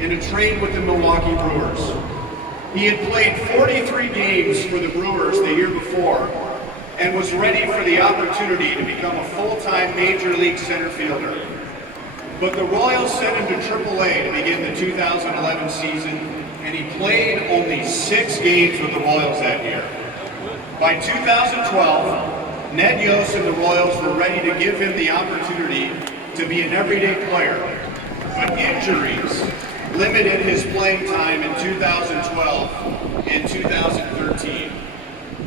in a trade with the Milwaukee Brewers. He had played 43 games for the Brewers the year before and was ready for the opportunity to become a full-time Major League center fielder. But the Royals sent him to AAA to begin the 2011 season, and he played only 6 games with the Royals that year. By 2012, Ned Yost and the Royals were ready to give him the opportunity to be an everyday player, but injuries limited his playing time in 2012 and 2013.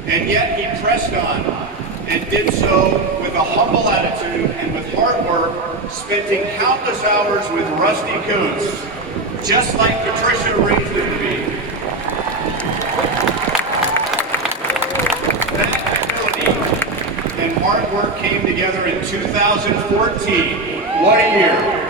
And yet he pressed on and did so with a humble attitude and with hard work, spending countless hours with Rusty Cains, just like Patricia raised him to be. That ability and hard work came together in 2014. What a year.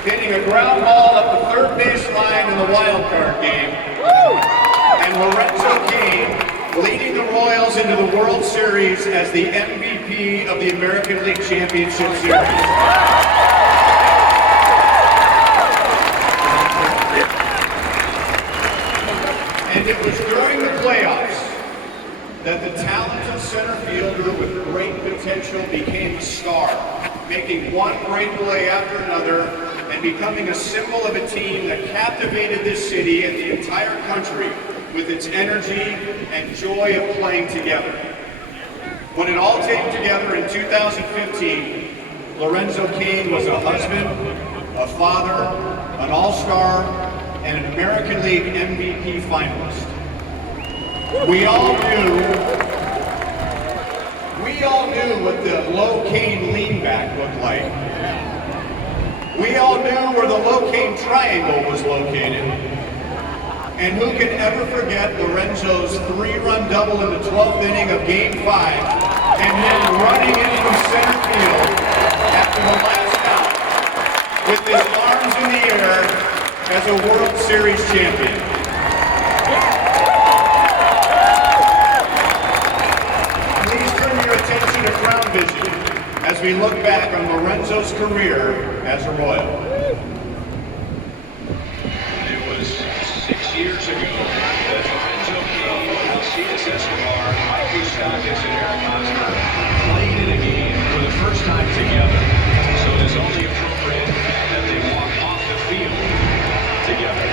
Hitting a ground ball up the third base line in the wild card game. And Lorenzo Cains leading the Royals into the World Series as the MVP of the American League Championship Series. And it was during the playoffs that the talented center fielder with great potential became a star, making one great play after another and becoming a symbol of a team that captivated this city and the entire country with its energy and joy of playing together. When it all came together in 2015, Lorenzo Cains was a husband, a father, an all-star, and an American League MVP finalist. We all knew what the low Cain lean back looked like. We all knew where the low Cain triangle was located. And who can ever forget Lorenzo's 3-run double in the 12th inning of Game 5 and him running in from center field after the last out with his arms in the air as a World Series champion. Vision as we look back on Lorenzo's career as a Royal. It was 6 years ago that Lorenzo Cains, Alcides Escobar, Mike Moustakas, and Eric Hosmer played in a game for the first time together. So it is only appropriate that they walk off the field together.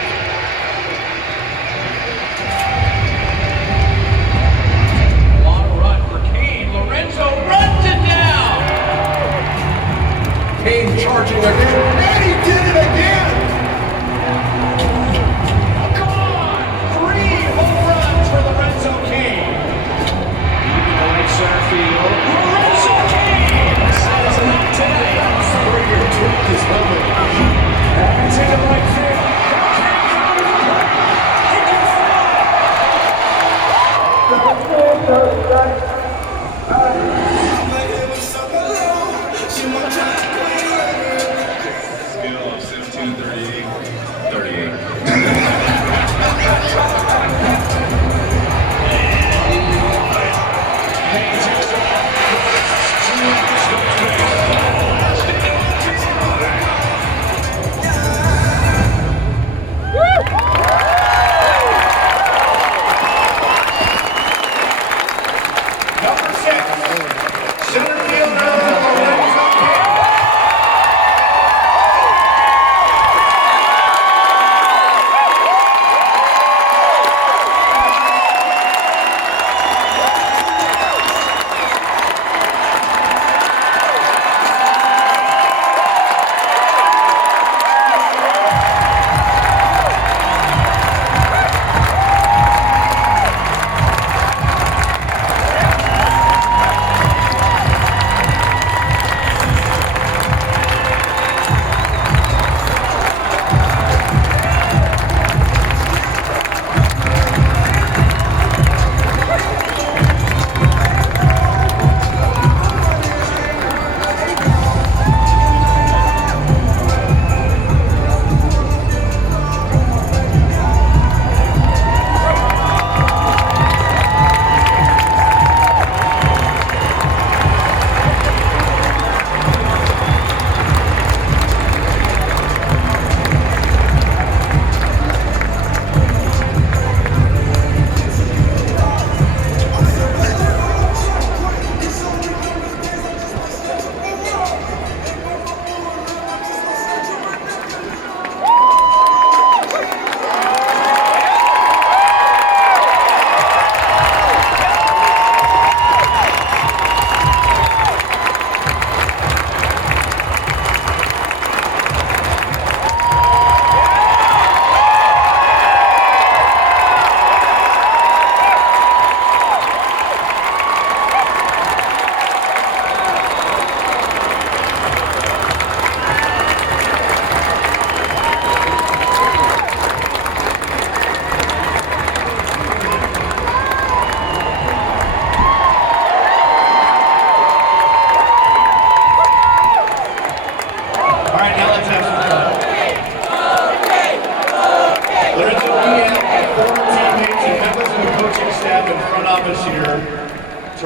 Lorenzo runs it down! Cains charging again, and he did it again! Come on! 3 home runs for Lorenzo Cains. Even the right center field. Lorenzo Cains says not today. Springer tweaked his helmet. It's in the right field. Skill of 17, 38. 38. Number 6, center fielder Lorenzo Cains.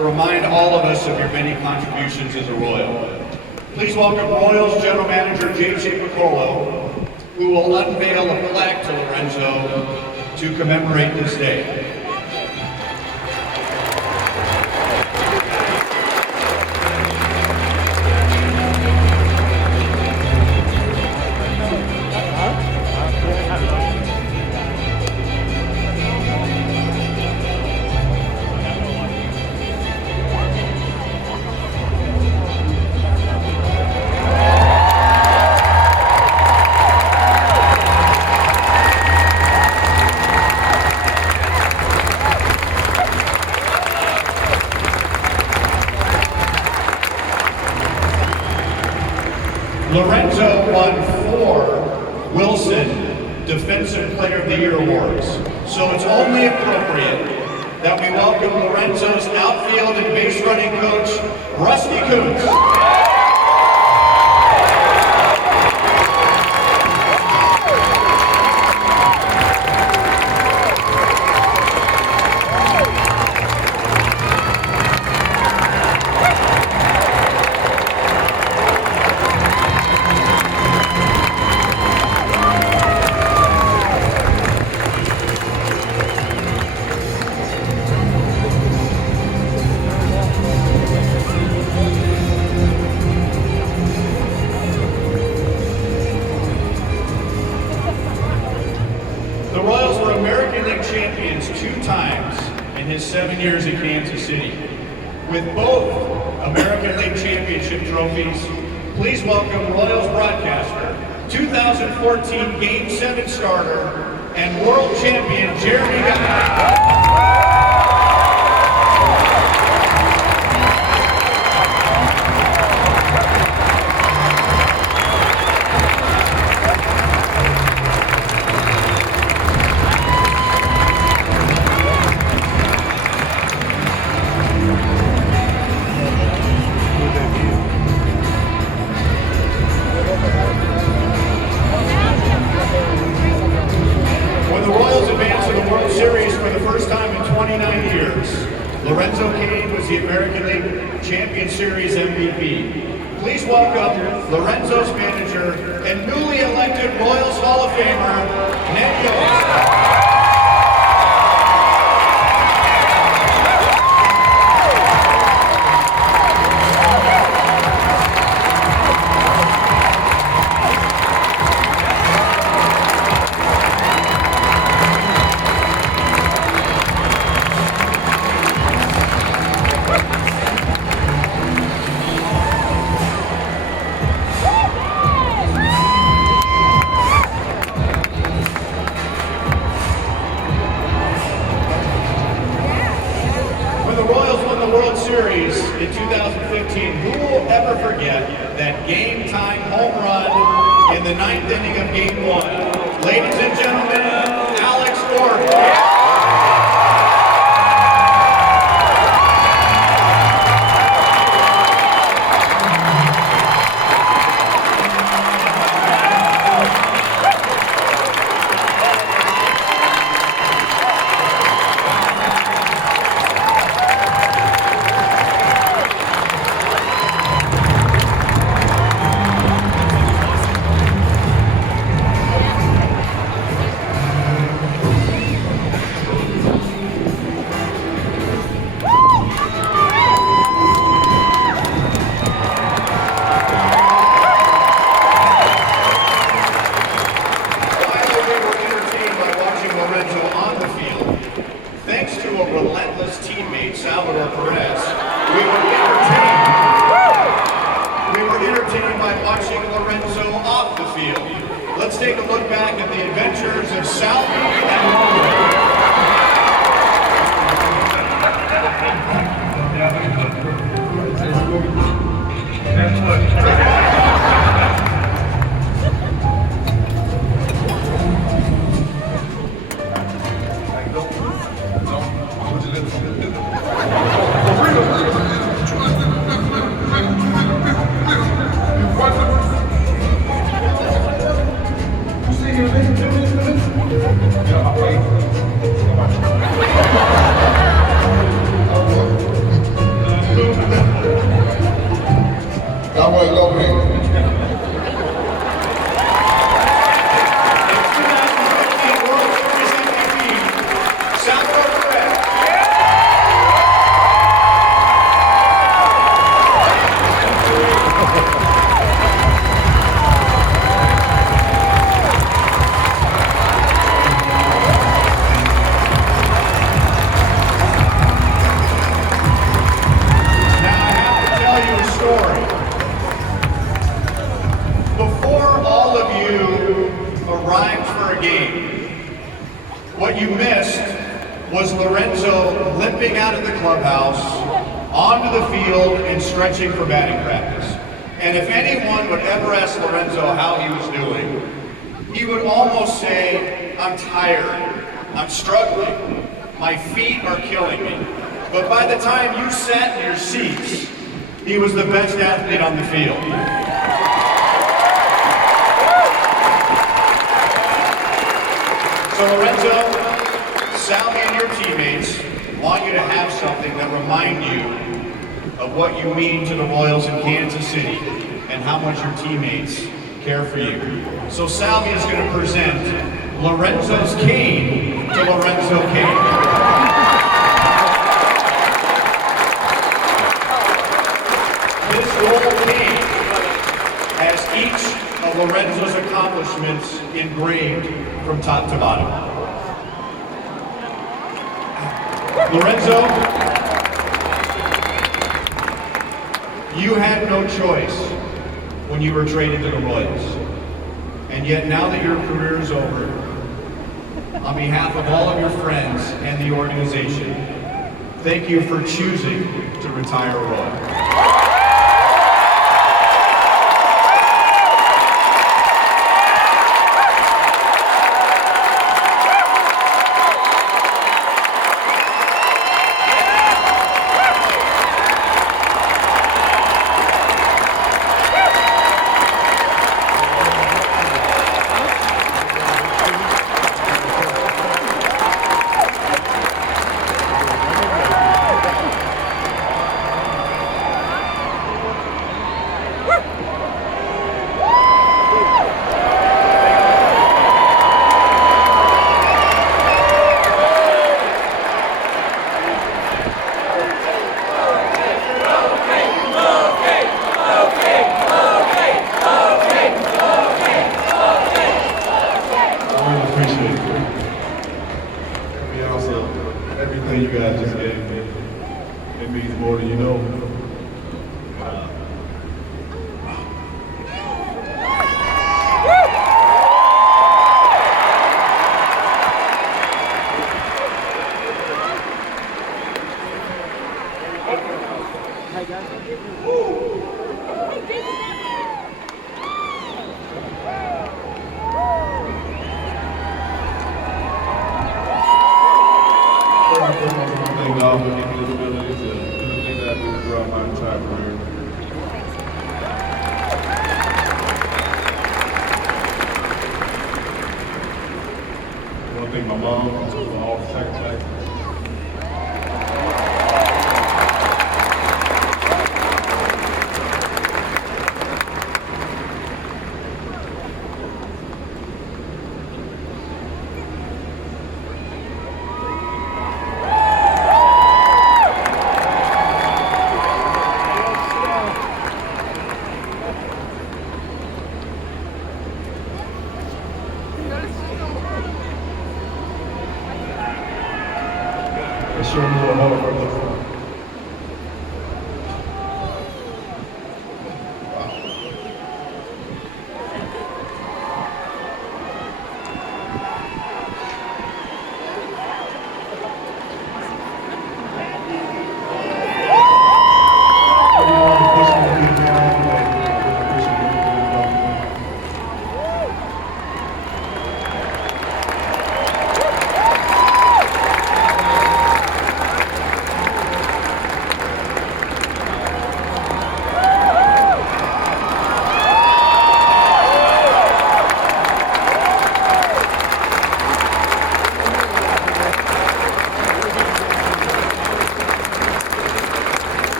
to remind all of us of your many contributions as a Royal. Please welcome Royals General Manager J.J. Piccolo, who will unveil a plaque to Lorenzo to commemorate this day. Lorenzo won 4 Wilson Defensive Player of the Year awards, so it's only appropriate that we welcome Lorenzo's outfield and base running coach, Rusty Cains. The Royals were American League champions 2 times in his 7 years in Kansas City. With both American League championship trophies, please welcome Royals broadcaster, 2014 Game 7 starter, and world champion Jeremy Guy. Series for the first time in 29 years. Lorenzo Cains was the American League Champion Series MVP. Please welcome Lorenzo's manager and newly elected Royals Hall of Famer, Ned Yost. World Series in 2015, who will ever forget that game-time home run in the 9th inning of Game 1? Ladies and gentlemen, Alex Gordon. Thanks to a relentless teammate, Salvador Perez, we were entertained by watching Lorenzo off the field. Let's take a look back at the adventures of Salvi and Lorenzo. Yeah, right, go Pink. World Series MVP, Salvador Perez. Now I have to tell you a story. Before all of you arrived for a game, what you missed was Lorenzo limping out of the clubhouse, onto the field, and stretching for batting practice. And if anyone would ever ask Lorenzo how he was doing, he would almost say, "I'm tired, I'm struggling, my feet are killing me." But by the time you sat in your seats, he was the best athlete on the field. So Lorenzo, Sally and your teammates want you to have something that remind you of what you mean to the Royals in Kansas City and how much your teammates care for you. So Salvi is going to present Lorenzo's cane to Lorenzo Cains. This gold cane has each of Lorenzo's accomplishments engraved from top to bottom. Lorenzo, you had no choice when you were traded to the Royals. And yet now that your career is over, on behalf of all of your friends and the organization, thank you for choosing to retire a Royal. Everything you guys just gave me, it means more than you know. Thank God for giving me this ability to do the things that I do throughout my entire career. I want to thank my mom for all the sacrifices. Show me what hard work looks like.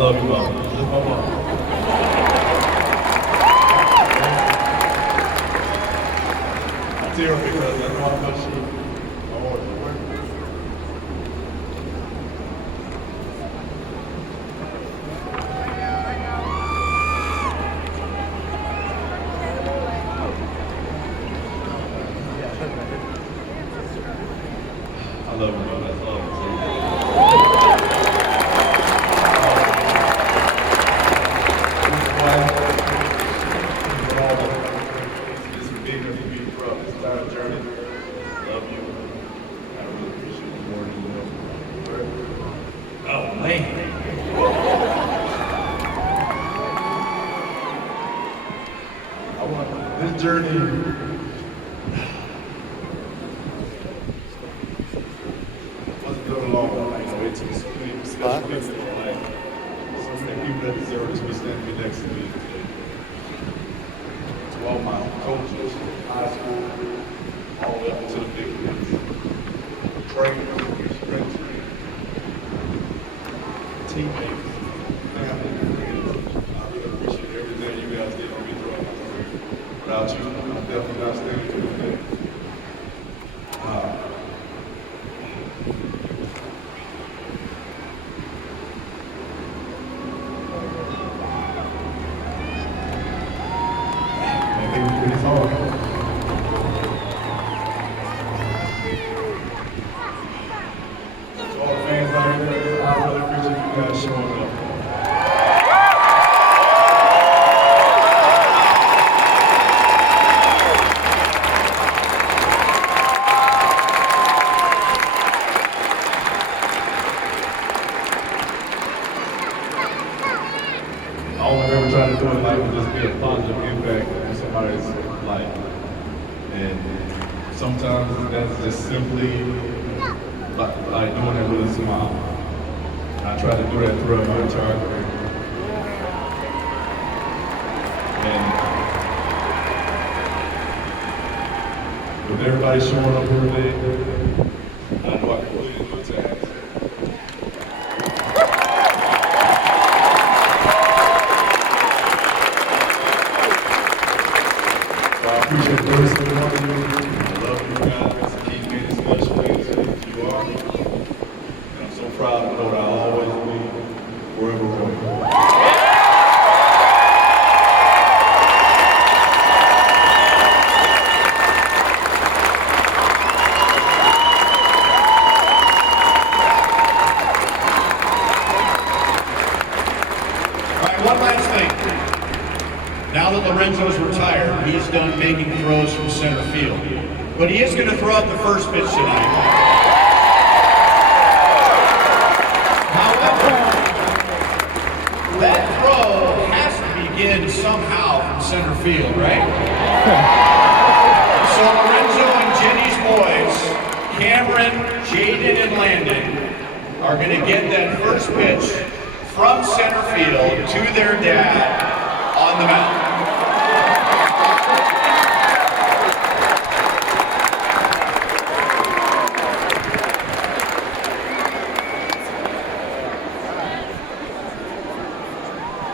love you, Mama. This is my mom. I tell her because I know how much she always works. I love you, Mom. That's all I'm saying. It's big for me throughout this entire journey. Love you. I really appreciate you more than you know. Oh, man. I want this journey. Wasn't done alone. Like, you know, it took so many special people in my life. So many people that deserve to be standing next to me today. To all my coaches, high school, all the way up to the big leagues. Trainers, strength trainers, teammates, family, friends. I really appreciate everything you guys did for me throughout my career. Without you, I'm definitely not standing here today. It's hard. To all the fans out here, I really appreciate you guys showing up. All I've ever tried to do in life is just be a positive impact on somebody's life. And sometimes that's just simply like doing it with a smile. I try to do that throughout my entire career. And with everybody showing up here today, I know I completed my task. I appreciate every single one of you. I love you guys. Keep being as special as you are. And I'm so proud to know that I'll always be forever one. All right, one last thing. Now that Lorenzo's retired, he's done making throws from center field. But he is going to throw out the first pitch tonight. However, that throw has to begin somehow from center field, right? So Lorenzo and Jenny's boys, Cameron, Jaden, and Landon, are going to get that first pitch from center field to their dad on the mound.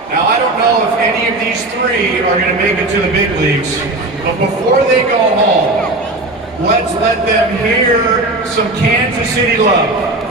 Now, I don't know if any of these three are going to make it to the big leagues, but before they go home, let's let them hear some Kansas City love.